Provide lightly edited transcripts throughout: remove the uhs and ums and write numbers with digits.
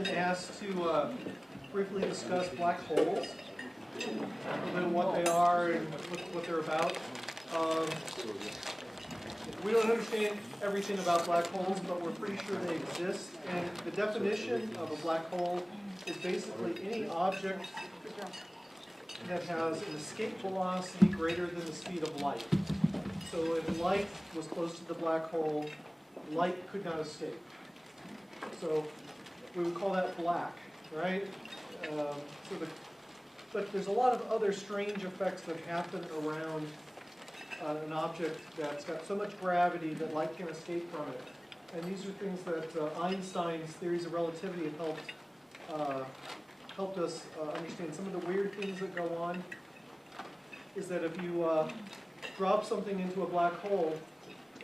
been asked to briefly discuss black holes, a little what they are and what they're about. We don't understand everything about black holes, but we're pretty sure they exist. And the definition of a black hole is basically any object that has an escape velocity greater than the speed of light. So if light was close to the black hole, light could not escape. So we would call that black, right? But there's a lot of other strange effects that happen around an object that's got so much gravity that light can't escape from it. And these are things that Einstein's theories of relativity have helped us understand. Some of the weird things that go on is that if you drop something into a black hole,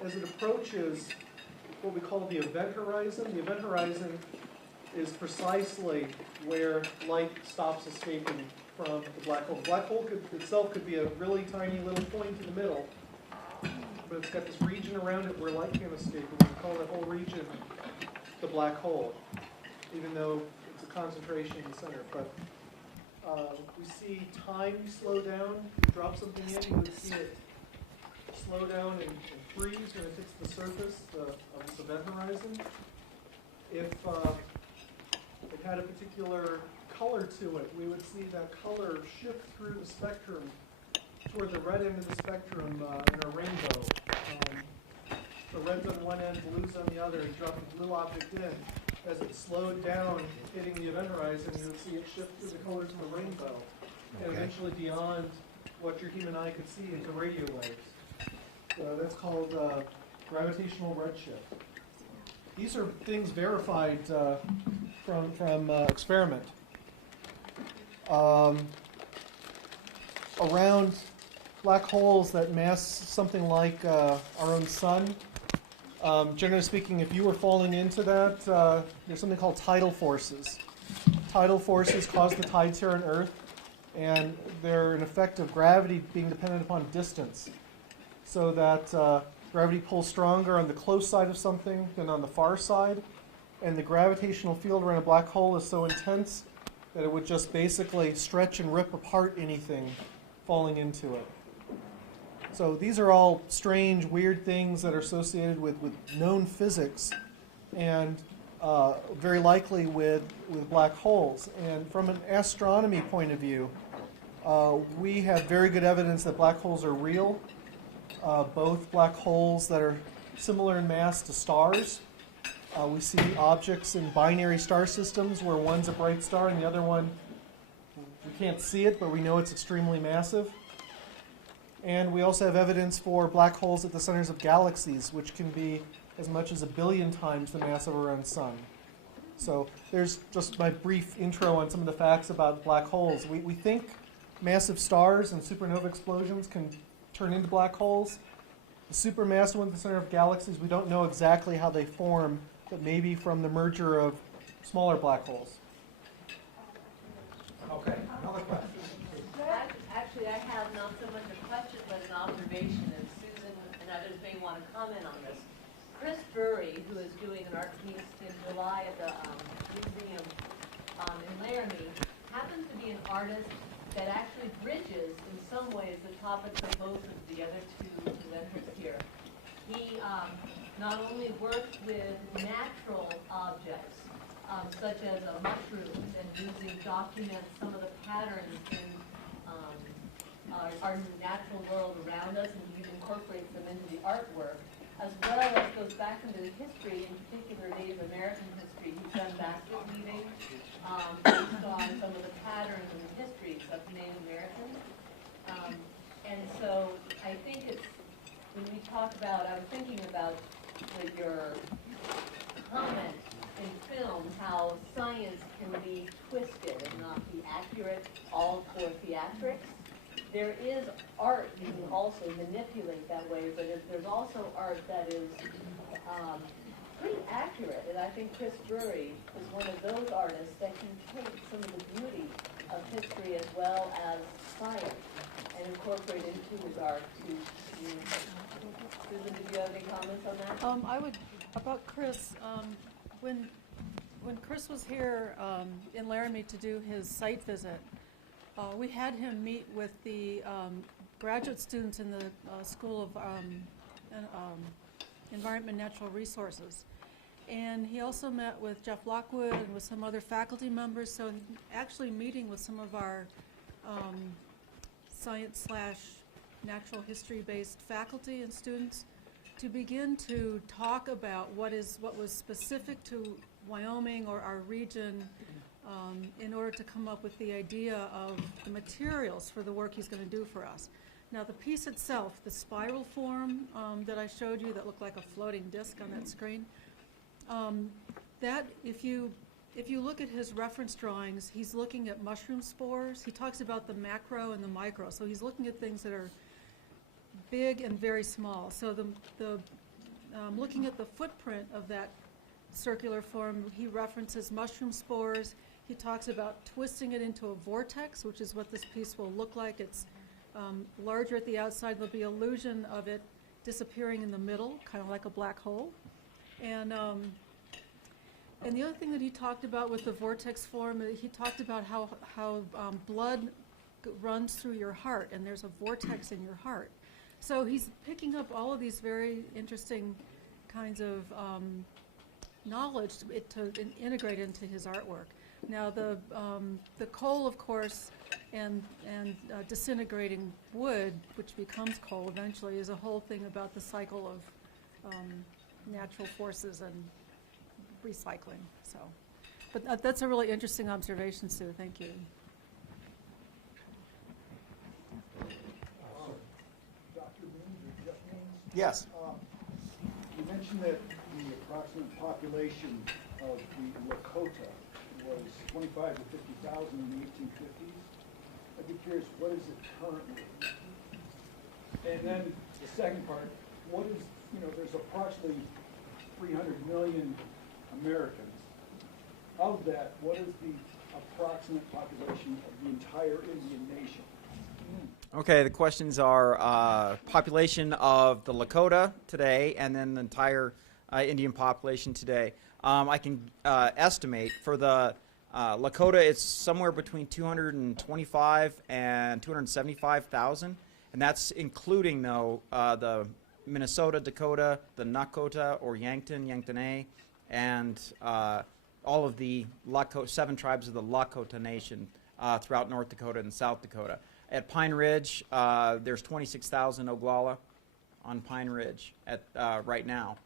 as it approaches what we call the event horizon is precisely where light stops escaping from the black hole. The black hole itself could be a really tiny little point in the middle, but it's got this region around it where light can't escape, and we call that whole region the black hole, even though it's a concentration in the center. But we see time slow down. You drop something in, you would see it slow down and freeze when it hits the surface of this event horizon. If it had a particular color to it, we would see that color shift through the spectrum toward the red end of the spectrum in a rainbow. So red's on one end, blue's on the other. You drop a blue object in. As it slowed down, hitting the event horizon, you would see it shift through the colors of the rainbow, and eventually beyond what your human eye could see into radio waves. So that's called gravitational redshift. These are things verified from experiment. Around black holes that mass something like our own sun, generally speaking, if you were falling into that, there's something called tidal forces. Tidal forces cause the tides here on Earth, and they're an effect of gravity being dependent upon distance. So that gravity pulls stronger on the close side of something than on the far side, and the gravitational field around a black hole is so intense that it would just basically stretch and rip apart anything falling into it. So these are all strange, weird things that are associated with known physics, and very likely with black holes. And from an astronomy point of view, we have very good evidence that black holes are real. Both black holes that are similar in mass to stars. We see objects in binary star systems where one's a bright star and the other one, we can't see it, but we know it's extremely massive. And we also have evidence for black holes at the centers of galaxies, which can be as much as 1 billion times the mass of our own sun. So there's just my brief intro on some of the facts about black holes. We think massive stars and supernova explosions can turn into black holes. The supermassive ones at the center of galaxies, we don't know exactly how they form, but maybe from the merger of smaller black holes. Okay, another question. Actually, I have not so much a question, but an observation, and Susan and others may want to comment on this. Chris Bury, who is doing an art piece in July at the museum in Laramie, happens to be an artist that actually bridges, in some ways, the topics of both of the other two presenters here. He not only worked with natural objects, such as mushrooms, and documents some of the patterns in our natural world around us, and he incorporates them into the artwork, as well as goes back into the history, in particular Native American history. He's done basket weaving based on some of the patterns and the histories of Native Americans. And so I think it's, when we talk about, I was thinking about with your comment in film, how science can be twisted and not be accurate, all for theatrics. There is art you can also manipulate that way, but there's also art that is pretty accurate. And I think Chris Bury is one of those artists that can take some of the beauty of history as well as science and incorporate it into his art to communicate. Susan, did you have any comments on that? I would, about Chris, when when Chris was here in Laramie to do his site visit, we had him meet with the graduate students in the School of Environment and Natural Resources. And he also met with Jeff Lockwood and with some other faculty members, so actually meeting with some of our science/natural history-based faculty and students to begin to talk about what was specific to Wyoming or our region in order to come up with the idea of the materials for the work he's going to do for us. Now the piece itself, the spiral form that I showed you that looked like a floating disc on that screen, that if you look at his reference drawings, he's looking at mushroom spores. He talks about the macro and the micro, so he's looking at things that are big and very small. So looking at the footprint of that circular form, he references mushroom spores. He talks about twisting it into a vortex, which is what this piece will look like. It's larger at the outside. There'll be illusion of it disappearing in the middle, kind of like a black hole. And the other thing that he talked about with the vortex form, he talked about how blood runs through your heart, and there's a vortex in your heart. So he's picking up all of these very interesting kinds of knowledge to integrate into his artwork. Now the coal, of course, and disintegrating wood, which becomes coal eventually, is a whole thing about the cycle of natural forces and recycling. So, but that's a really interesting observation, Sue. Thank you. Dr. Means or Jeff Means? Yes. You mentioned that the approximate population of the Lakota was 25 to 50,000 in the 1850s. I'd be curious, what is it currently? And then the second part, what is, there's approximately 300 million Americans. Of that, what is the approximate population of the entire Indian nation? Okay, the questions are population of the Lakota today and then the entire Indian population today. I can estimate for the Lakota, it's somewhere between 225 and 275,000, and that's including, though, the Minnesota, Dakota, the Nakota or Yankton, Yanktonais, and all of the 7 tribes of the Lakota Nation throughout North Dakota and South Dakota. At Pine Ridge, there's 26,000 Oglala on Pine Ridge at right now.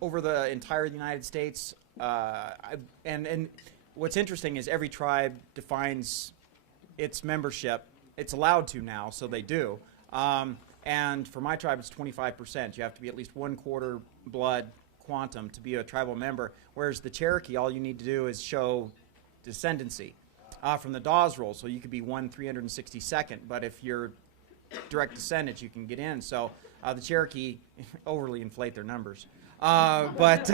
Over the entire United States, and what's interesting is every tribe defines its membership. It's allowed to now, so they do. And for my tribe, it's 25%. You have to be at least 1/4 blood quantum to be a tribal member, whereas the Cherokee, all you need to do is show descendancy from the Dawes roll, so you could be 1/362nd, but if you're direct descendants, you can get in. So the Cherokee overly inflate their numbers. But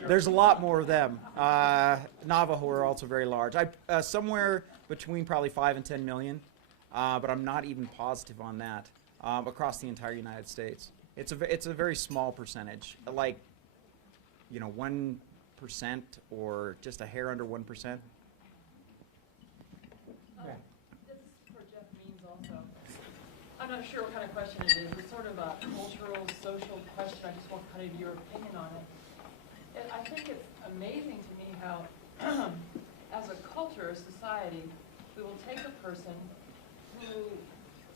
there's a lot more of them. Navajo are also very large. Somewhere between probably 5 and 10 million, but I'm not even positive on that across the entire United States. It's a very small percentage, like 1% or just a hair under 1%. This is for Jeff Means also. I'm not sure what kind of question it is. It's sort of a cultural, social question. I just want kind of your opinion on it. I think it's amazing to me how, as a culture, a society, we will take a person who,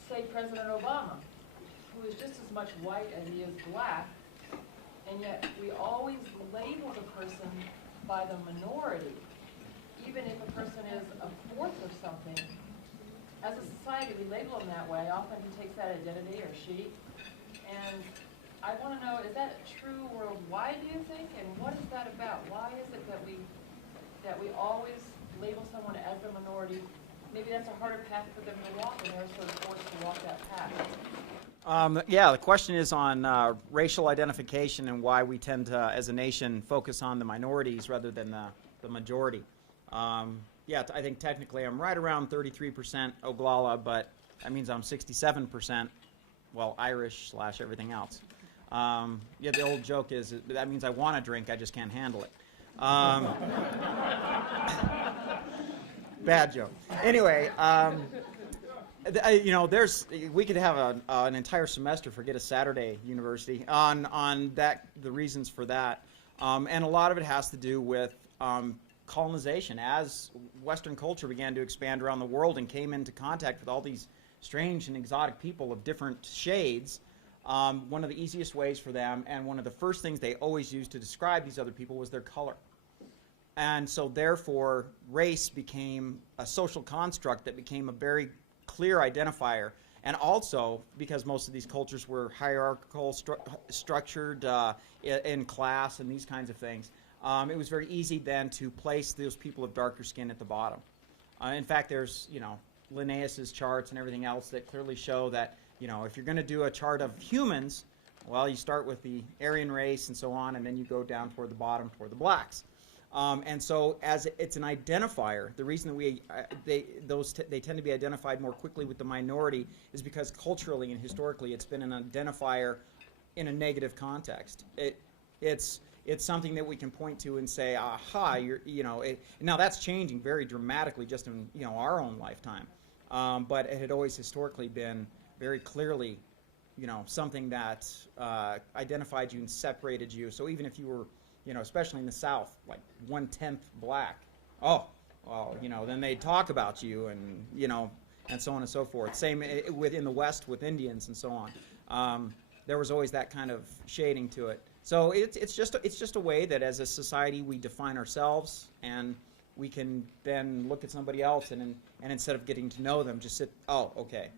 say President Obama, who is just as much white as he is black, and yet we always label the person by the minority, even if a person is a fourth of something. As a society, we label them that way. Often he takes that identity, or she. And I want to know, is that true worldwide, do you think? And what is that about? Why is it that we always label someone as a minority? Maybe that's a harder path for them to walk, and they're sort of forced to walk that path. Yeah, the question is on racial identification and why we tend to, as a nation, focus on the minorities rather than the majority. Yeah, I think technically I'm right around 33% Oglala, but that means I'm 67%, well, Irish / everything else. Yeah, the old joke is that means I want to drink, I just can't handle it. Bad joke. Anyway, we could have an entire semester, forget a Saturday university, on that, the reasons for that. And a lot of it has to do with colonization. As Western culture began to expand around the world and came into contact with all these strange and exotic people of different shades, one of the easiest ways for them, and one of the first things they always used to describe these other people, was their color. And so therefore, race became a social construct that became a very clear identifier. And also, because most of these cultures were hierarchical, structured in class and these kinds of things, it was very easy then to place those people of darker skin at the bottom. In fact, there's, Linnaeus's charts and everything else that clearly show that, if you're going to do a chart of humans, well, you start with the Aryan race and so on, and then you go down toward the bottom toward the blacks. And so, as it's an identifier, the reason that they tend to be identified more quickly with the minority is because culturally and historically, it's been an identifier in a negative context. It's something that we can point to and say, aha, now that's changing very dramatically just in our own lifetime. But it had always historically been very clearly, something that identified you and separated you. So even if you were, especially in the South, like 1/10 black, then they'd talk about you and, and so on and so forth. Same in the West with Indians and so on. There was always that kind of shading to it. So it's just a way that as a society we define ourselves, and we can then look at somebody else and instead of getting to know them, just sit, oh, okay,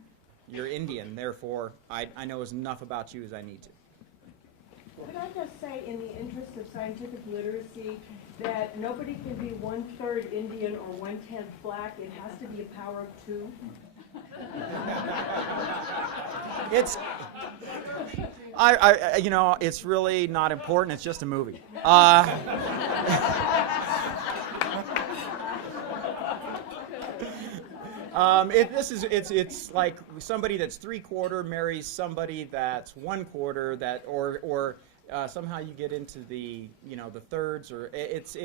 you're Indian, therefore I know as enough about you as I need to. Could I just say, in the interest of scientific literacy, that nobody can be 1/3 Indian or 1/10 black? It has to be a power of 2. It's really not important. It's just a movie. It's like somebody that's 3/4 marries somebody that's 1/4, that or somehow you get into the the thirds, or it's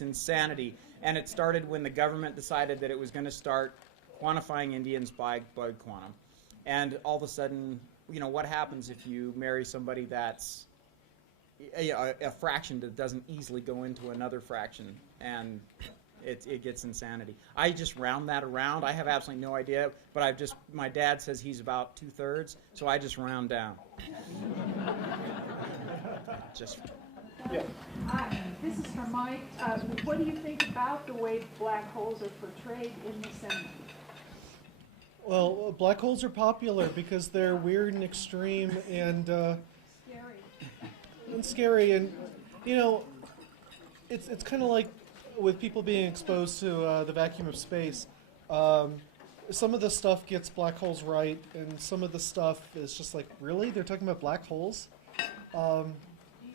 insanity. And it started when the government decided that it was going to start quantifying Indians by blood quantum, and all of a sudden, what happens if you marry somebody that's a fraction that doesn't easily go into another fraction, and it gets insanity. I just round that around. I have absolutely no idea, but my dad says he's about 2/3, so I just round down. Yeah. This is for Mike. What do you think about the way black holes are portrayed in the Senate? Well, black holes are popular because they're weird and extreme and scary. And it's kind of like with people being exposed to the vacuum of space. Some of the stuff gets black holes right, and some of the stuff is just like, really? They're talking about black holes? Can you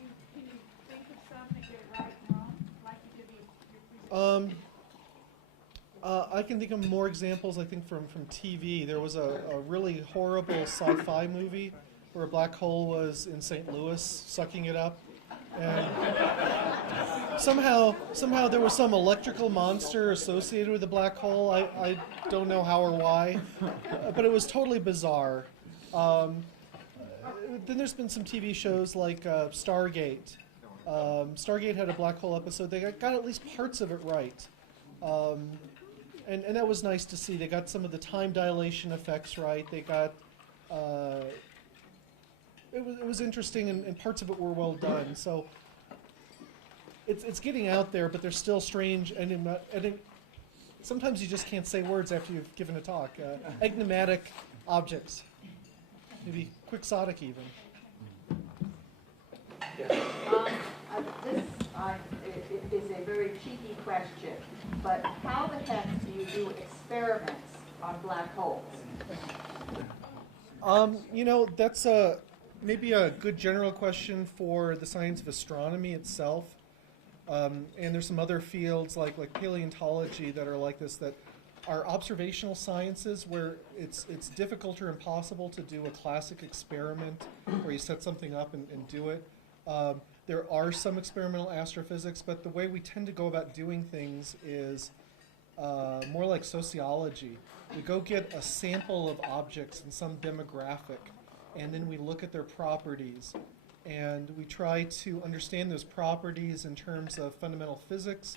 think of some that get it right and wrong? Like you did with your I can think of more examples, I think, from TV. There was a really horrible sci-fi movie where a black hole was in St. Louis sucking it up. And somehow there was some electrical monster associated with the black hole. I don't know how or why, but it was totally bizarre. Then there's been some TV shows like Stargate. Stargate had a black hole episode. They got at least parts of it right. And that was nice to see. They got some of the time dilation effects right. They got it was interesting, and parts of it were well done. So it's getting out there, but they're still strange, and sometimes you just can't say words after you've given a talk. Enigmatic objects, maybe quixotic even. This is a very cheeky question, but how the heck do you do experiments on black holes? That's maybe a good general question for the science of astronomy itself. And there's some other fields like paleontology that are like this, that are observational sciences where it's difficult or impossible to do a classic experiment where you set something up and do it. There are some experimental astrophysics, but the way we tend to go about doing things is more like sociology. We go get a sample of objects in some demographic, and then we look at their properties, and we try to understand those properties in terms of fundamental physics,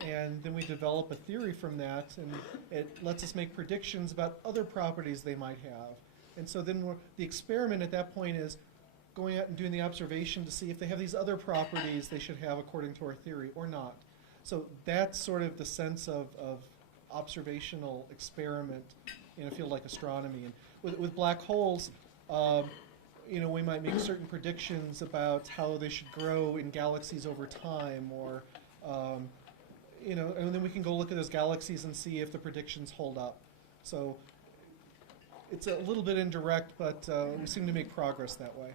and then we develop a theory from that, and it lets us make predictions about other properties they might have. And so then the experiment at that point is going out and doing the observation to see if they have these other properties they should have according to our theory or not. So that's sort of the sense of observational experiment in a field like astronomy. And with black holes, we might make certain predictions about how they should grow in galaxies over time, or and then we can go look at those galaxies and see if the predictions hold up. So it's a little bit indirect, but we seem to make progress that way.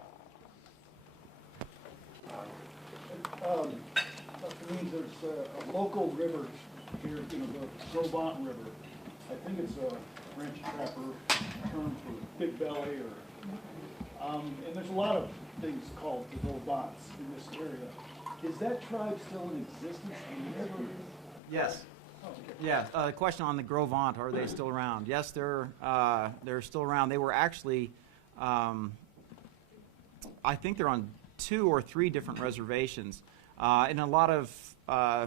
Dr. Means, there's a local river here, the Gros Ventre River. I think it's a French trapper term for big belly, and there's a lot of things called the Gros Ventres in this area. Is that tribe still in existence? Yes. Oh, okay. Yeah. The question on the Gros Ventre, are they still around? Yes, they're still around. They were actually, I think they're on 2 or 3 different reservations. And a lot of,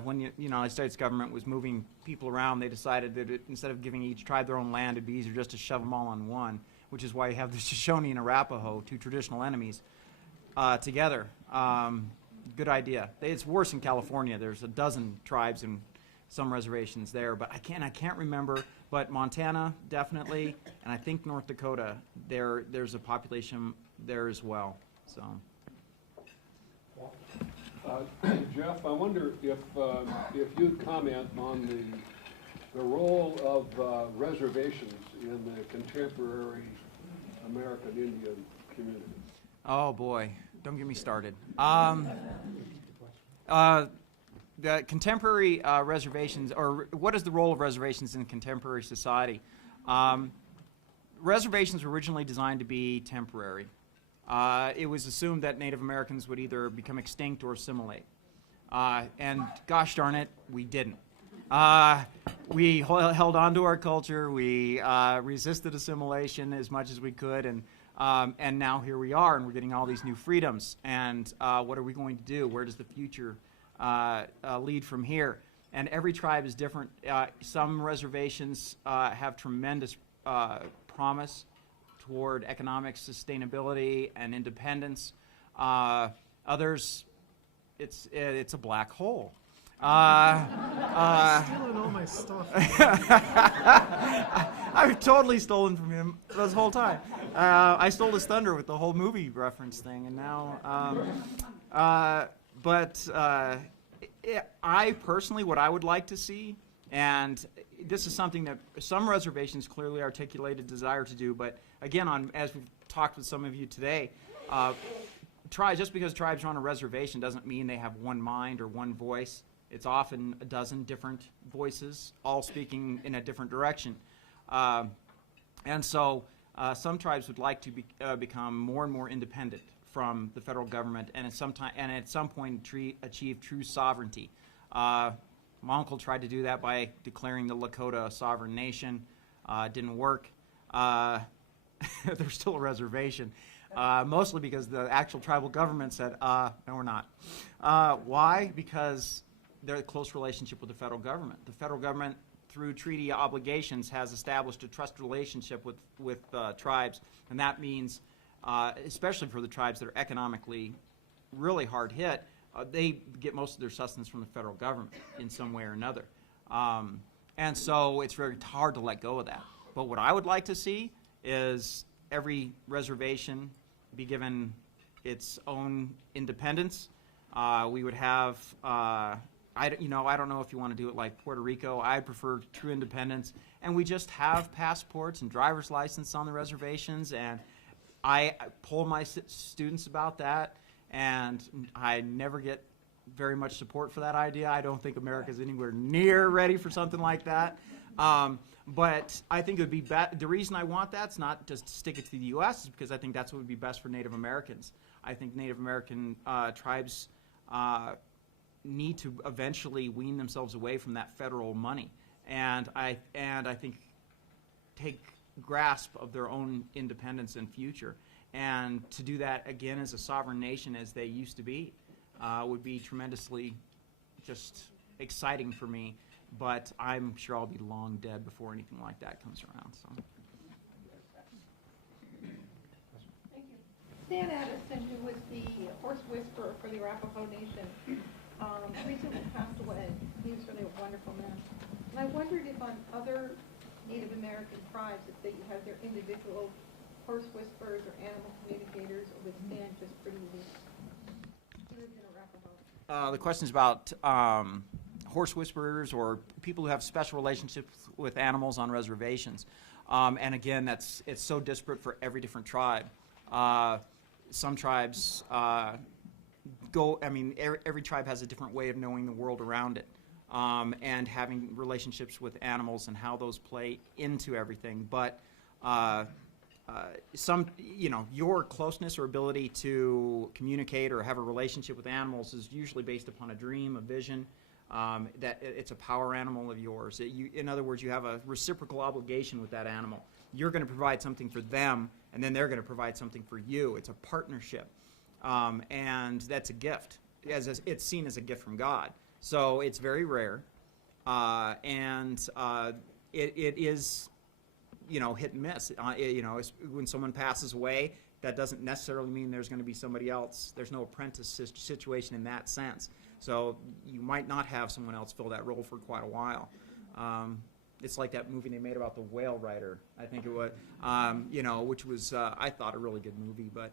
when the United States government was moving people around, they decided that instead of giving each tribe their own land, it'd be easier just to shove them all on one, which is why you have the Shoshone and Arapaho, 2 traditional enemies, together. Good idea. It's worse in California. There's a dozen tribes and some reservations there, but I can't remember. But Montana, definitely, and I think North Dakota, there's a population there as well. So. Jeff, I wonder if you'd comment on the role of reservations in the contemporary American Indian community. Oh boy, don't get me started. The contemporary reservations, or what is the role of reservations in contemporary society? Reservations were originally designed to be temporary. It was assumed that Native Americans would either become extinct or assimilate. And gosh darn it, we didn't. We held on to our culture. We resisted assimilation as much as we could, and now here we are, and we're getting all these new freedoms. And what are we going to do? Where does the future lead from here? And every tribe is different. Some reservations have tremendous promise toward economic sustainability and independence. Others, it's a black hole. Stealing all my stuff. I've totally stolen from him this whole time. I stole his thunder with the whole movie reference thing, and now. I personally, what I would like to see, and this is something that some reservations clearly articulated desire to do, but again, as we've talked with some of you today, just because tribes are on a reservation doesn't mean they have one mind or one voice. It's often a dozen different voices, all speaking in a different direction. And so some tribes would like to become more and more independent from the federal government, and at some point achieve true sovereignty. My uncle tried to do that by declaring the Lakota a sovereign nation. It didn't work. There's still a reservation, mostly because the actual tribal government said, no, we're not. Why? Because they're in a close relationship with the federal government. The federal government, through treaty obligations, has established a trust relationship with tribes, and that means, especially for the tribes that are economically really hard hit, they get most of their sustenance from the federal government in some way or another. And so it's very hard to let go of that. But what I would like to see is every reservation be given its own independence. We would have, I don't know if you want to do it like Puerto Rico. I prefer true independence. And we just have passports and driver's license on the reservations. And I poll my students about that, and I never get very much support for that idea. I don't think America's anywhere near ready for something like that. But I think it would be the reason I want that's not just to stick it to the U.S. is because I think that's what would be best for Native Americans. I think Native American tribes need to eventually wean themselves away from that federal money, and I think take grasp of their own independence and future. And to do that again as a sovereign nation as they used to be would be tremendously just exciting for me. But I'm sure I'll be long dead before anything like that comes around. So. Thank you. Dan Addison, who was the horse whisperer for the Arapaho Nation, recently passed away. He was really a wonderful man. And I wondered if on other Native American tribes, if they have their individual horse whisperers or animal communicators, or would Dan just pretty unique? He lived in Arapaho. The question is about horse whisperers or people who have special relationships with animals on reservations. And again, it's so disparate for every different tribe. Some tribes every tribe has a different way of knowing the world around it. And having relationships with animals and how those play into everything. But your closeness or ability to communicate or have a relationship with animals is usually based upon a dream, a vision, that it's a power animal of yours. In other words, you have a reciprocal obligation with that animal. You're going to provide something for them, and then they're going to provide something for you. It's a partnership, and that's a gift. It's seen as a gift from God. So it's very rare, and it is, hit and miss. When someone passes away, that doesn't necessarily mean there's going to be somebody else. There's no apprentice situation in that sense. So you might not have someone else fill that role for quite a while. It's like that movie they made about the whale rider, I think it was, which was, I thought, a really good movie, but...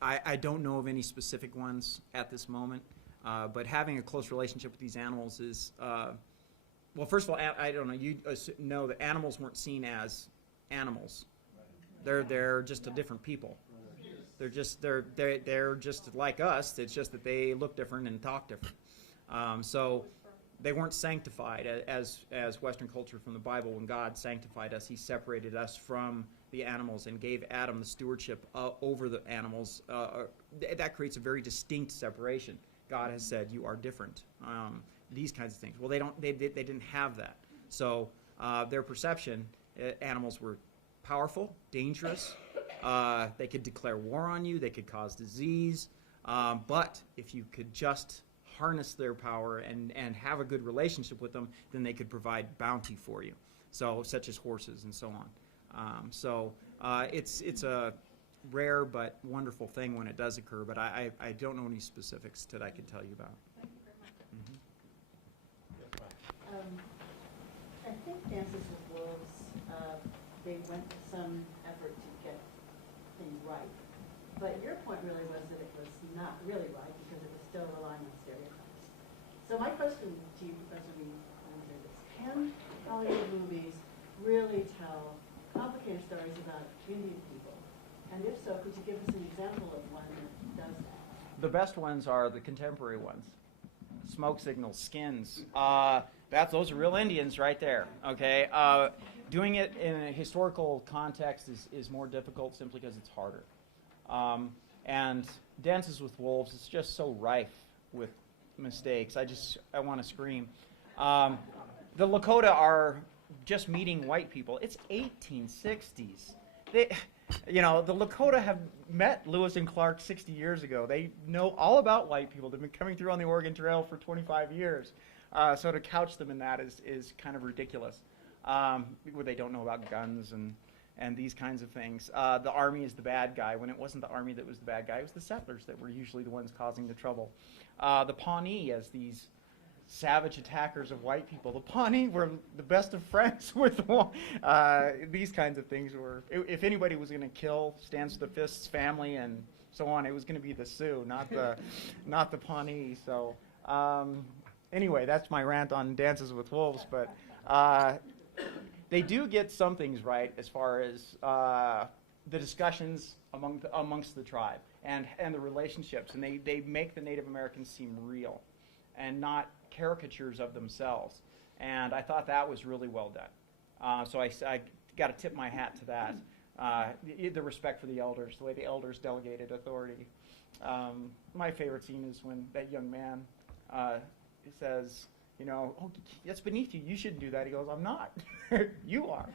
I don't know of any specific ones at this moment, but having a close relationship with these animals is, well, first of all, I don't know, you know that animals weren't seen as animals. They're just a different people. They're just like us. It's just that they look different and talk different. So they weren't sanctified as Western culture from the Bible. When God sanctified us, He separated us from the animals and gave Adam the stewardship over the animals. That creates a very distinct separation. God has said, you are different. These kinds of things. Well, they didn't have that. So their perception, animals were powerful, dangerous. They could declare war on you. They could cause disease. But if you could just harness their power and have a good relationship with them, then they could provide bounty for you. So, such as horses and so on. It's a rare but wonderful thing when it does occur, but I don't know any specifics that I could tell you about. Thank you very much. I think Dances with Wolves, they went to some effort to get things right. But your point really was that it was not really right because it was still relying on stereotypes. So my question to you, Professor B, is this. Can Hollywood movies really tell complicated stories about Indian people? And if so, could you give us an example of one that does that? The best ones are the contemporary ones. Smoke signals, skins. Those are real Indians right there. Okay, doing it in a historical context is more difficult simply because it's harder. And Dances with Wolves is just so rife with mistakes. I want to scream. The Lakota are just meeting white people. It's 1860s. The Lakota have met Lewis and Clark 60 years ago. They know all about white people. They've been coming through on the Oregon Trail for 25 years. So to couch them in that is kind of ridiculous. Where they don't know about guns and these kinds of things. The Army is the bad guy, when it wasn't the Army that was the bad guy. It was the settlers that were usually the ones causing the trouble. The Pawnee as these savage attackers of white people. The Pawnee were the best of friends with these kinds of things. If anybody was going to kill Stands to the Fist's family and so on, it was going to be the Sioux, not the Pawnee. So anyway, that's my rant on Dances with Wolves. But they do get some things right as far as the discussions amongst the tribe and the relationships, and they make the Native Americans seem real and not caricatures of themselves. And I thought that was really well done. So I got to tip my hat to that. The respect for the elders, the way the elders delegated authority. My favorite scene is when that young man says, you know, oh, that's beneath you. You shouldn't do that. He goes, I'm not. You are.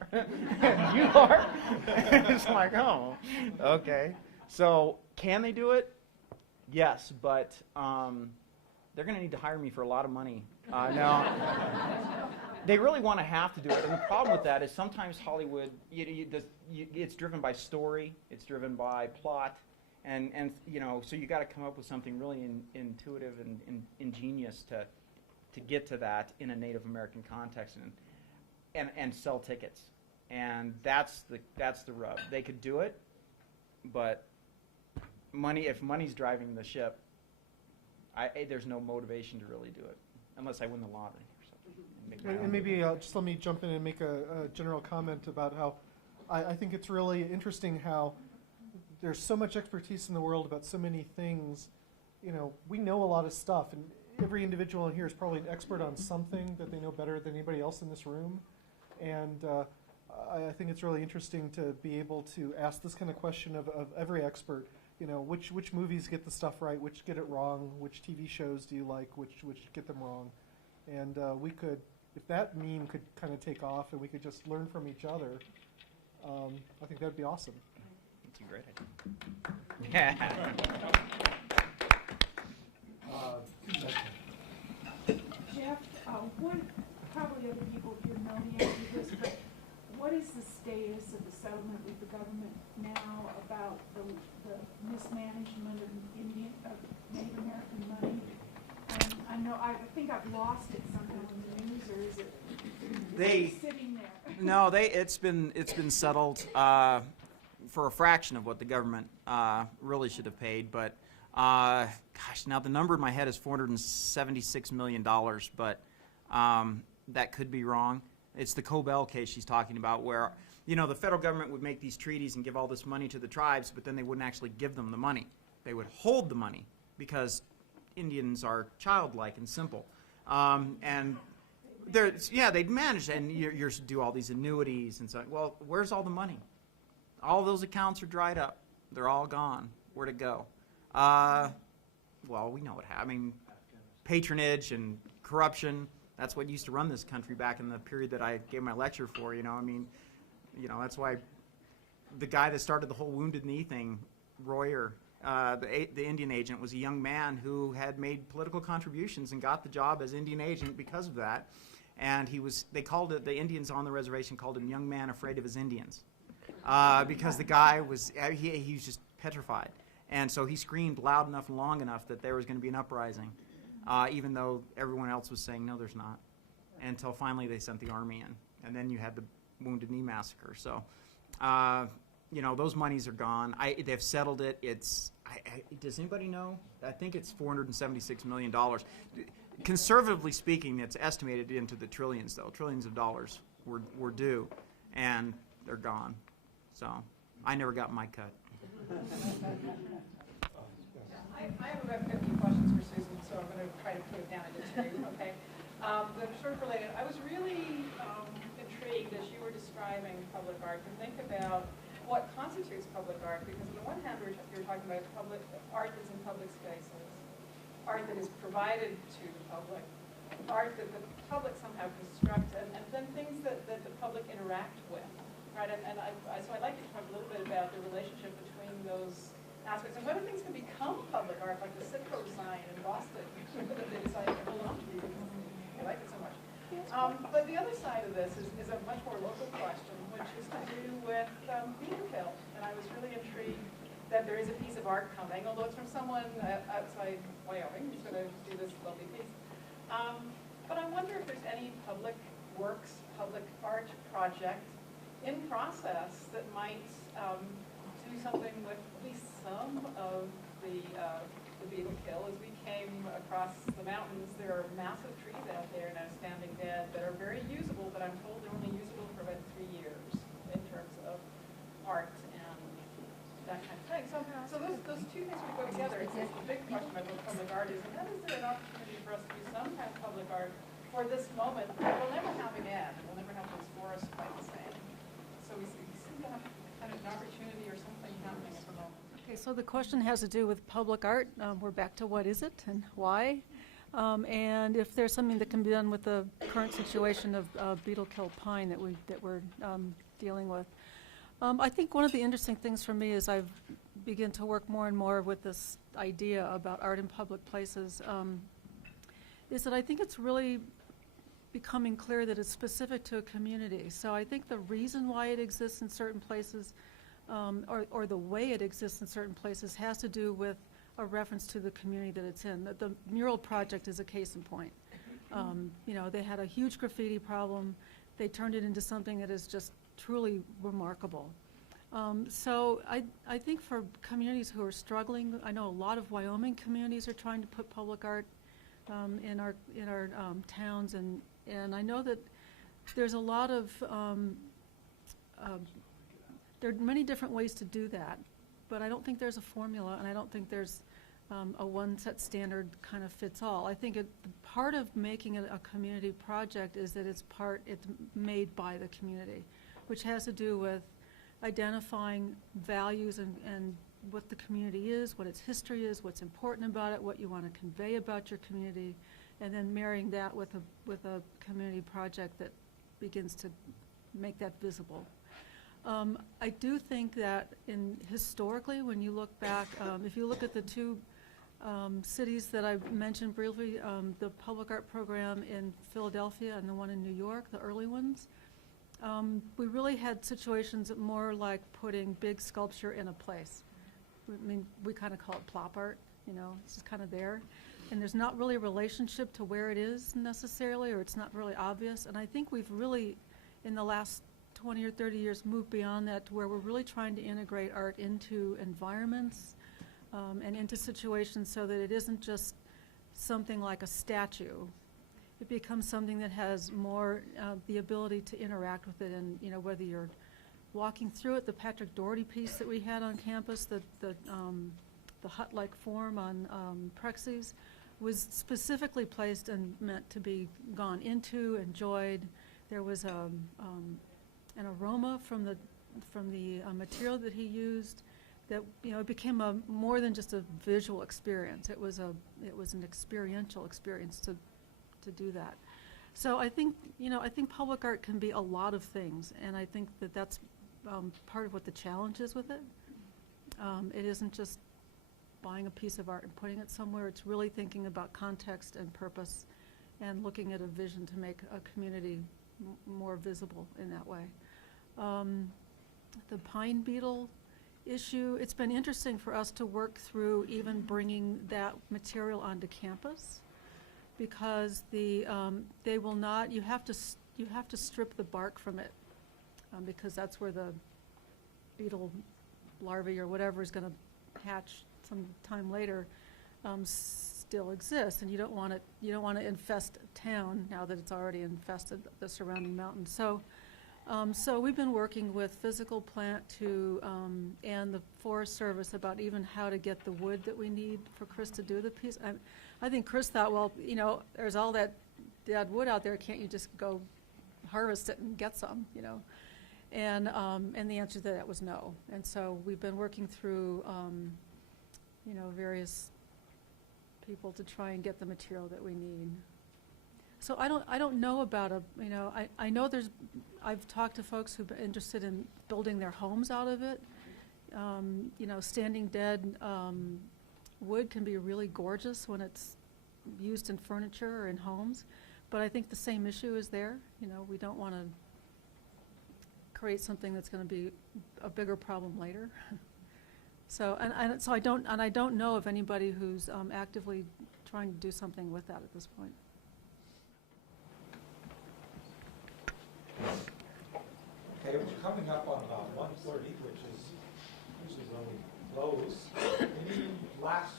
You are. It's like, oh, okay. So can they do it? Yes, but they're going to need to hire me for a lot of money. Now, they really want to have to do it. And the problem with that is sometimes Hollywood, it's driven by story, it's driven by plot, and you know, so you got to come up with something really intuitive and ingenious to get to that in a Native American context and sell tickets. And that's the rub. They could do it, but if money's driving the ship, there's no motivation to really do it unless I win the lottery or something. And maybe just let me jump in and make a general comment about how I think it's really interesting how there's so much expertise in the world about so many things. You know, we know a lot of stuff, and every individual in here is probably an expert on something that they know better than anybody else in this room. And I think it's really interesting to be able to ask this kind of question of every expert. You know, which movies get the stuff right, which get it wrong, which TV shows do you like, which get them wrong. And we could, if that meme could kind of take off and we could just learn from each other, I think that'd be awesome. That's a great idea. Jeff, one, probably other people here know the answer to this, but what is the status of the settlement with the government now about the mismanagement of Native American money? And I think I've lost it somehow in the news, or is it sitting there? No, it's been settled for a fraction of what the government really should have paid, but gosh, now the number in my head is $476 million, but that could be wrong. It's the Cobell case she's talking about, where, you know, the federal government would make these treaties and give all this money to the tribes, but then they wouldn't actually give them the money. They would hold the money because Indians are childlike and simple. And they'd manage, and you're do all these annuities and so. Well, where's all the money? All those accounts are dried up. They're all gone. Where'd it go? Well, we know what happened. I mean, patronage and corruption. That's what used to run this country back in the period that I gave my lecture for, you know. I mean, you know, that's why the guy that started the whole Wounded Knee thing, Royer, the Indian agent, was a young man who had made political contributions and got the job as Indian agent because of that. And they called it, the Indians on the reservation called him Young Man Afraid of His Indians. Because the guy was, he was just petrified. And so he screamed loud enough and long enough that there was going to be an uprising. Even though everyone else was saying, no, there's not, until finally they sent the army in. And then you had the Wounded Knee Massacre. So, you know, those monies are gone. They've settled it. Does anybody know? I think it's $476 million. Conservatively speaking, it's estimated into the trillions, though. Trillions of dollars were due, and they're gone. So I never got my cut. I have about 50 questions for Susan, so I'm going to try to put it down into two, okay? That are sort of related. I was really intrigued as you were describing public art to think about what constitutes public art, because on the one hand, you're talking about public art that's in public spaces, art that is provided to the public, art that the public somehow constructs, and then things that the public interact with, right? So I'd like you to talk a little bit about the relationship between those aspects, and whether things can become public art, like the Citco sign in Boston, that they decided to hold on to because they like it so much. But the other side of this is a much more local question, which is to do with Beaver Hill. And I was really intrigued that there is a piece of art coming, although it's from someone outside Wyoming who's going to do this lovely piece. But I wonder if there's any public works, public art project in process that might do something with at least some of the Beaver Hill. As we came across the mountains, there are massive trees out there now standing dead that are very usable, but I'm told they're only usable for about 3 years in terms of art and that kind of thing. So those two things would go together. It's the big question about what public art is, and then is there an opportunity for us to do some kind of public art for this moment that will never have again, and we'll never have those forests quite the same. So we seem to have to kind of an opportunity or something happening at the moment. Okay, so the question has to do with public art. We're back to what is it and why? And if there's something that can be done with the current situation of beetle-killed pine that we're dealing with. I think one of the interesting things for me is I've begun to work more and more with this idea about art in public places, is that I think it's really becoming clear that it's specific to a community. So I think the reason why it exists in certain places, or the way it exists in certain places, has to do with a reference to the community that it's in. The mural project is a case in point. You know, they had a huge graffiti problem. They turned it into something that is just truly remarkable. So I think for communities who are struggling, I know a lot of Wyoming communities are trying to put public art in our towns, and I know that there's a lot of there are many different ways to do that, but I don't think there's a formula, and I don't think there's a one set standard kind of fits all. I think part of making it a community project is that it's made by the community, which has to do with identifying values and what the community is, what its history is, what's important about it, what you want to convey about your community, and then marrying that with a community project that begins to make that visible. I do think that historically, when you look back, if you look at the two cities that I mentioned briefly, the public art program in Philadelphia and the one in New York, the early ones, we really had situations that more like putting big sculpture in a place. I mean, we kind of call it plop art, you know, it's just kind of there. And there's not really a relationship to where it is necessarily, or it's not really obvious. And I think we've really, in the last 20 or 30 years, moved beyond that to where we're really trying to integrate art into environments and into situations so that it isn't just something like a statue. It becomes something that has more the ability to interact with it, and you know, whether you're walking through it, the Patrick Doherty piece that we had on campus, the hut-like form on Prexy's, was specifically placed and meant to be gone into, enjoyed. There was an aroma from the material that he used that, you know, it became more than just a visual experience. It was an experiential experience to do that. So I think, you know, I think public art can be a lot of things, and I think that that's part of what the challenge is with it. It isn't just buying a piece of art and putting it somewhere. It's really thinking about context and purpose and looking at a vision to make a community more visible in that way. The pine beetle issue, it's been interesting for us to work through even bringing that material onto campus, because they will not, you have to strip the bark from it, because that's where the beetle larvae or whatever is going to hatch some time later still exists, and you don't want to infest a town now that it's already infested the surrounding mountains. So we've been working with Physical Plant and the Forest Service about even how to get the wood that we need for Chris to do the piece. I think Chris thought, well, you know, there's all that dead wood out there. Can't you just go harvest it and get some, you know? And the answer to that was no. And so we've been working through, you know, various people to try and get the material that we need. So I don't know about you know, I know I've talked to folks who've been interested in building their homes out of it. You know, standing dead wood can be really gorgeous when it's used in furniture or in homes, but I think the same issue is there. You know, we don't want to create something that's going to be a bigger problem later. So I don't know of anybody who's actively trying to do something with that at this point. Okay, we're coming up on about 1:30, which is usually when we close. Any last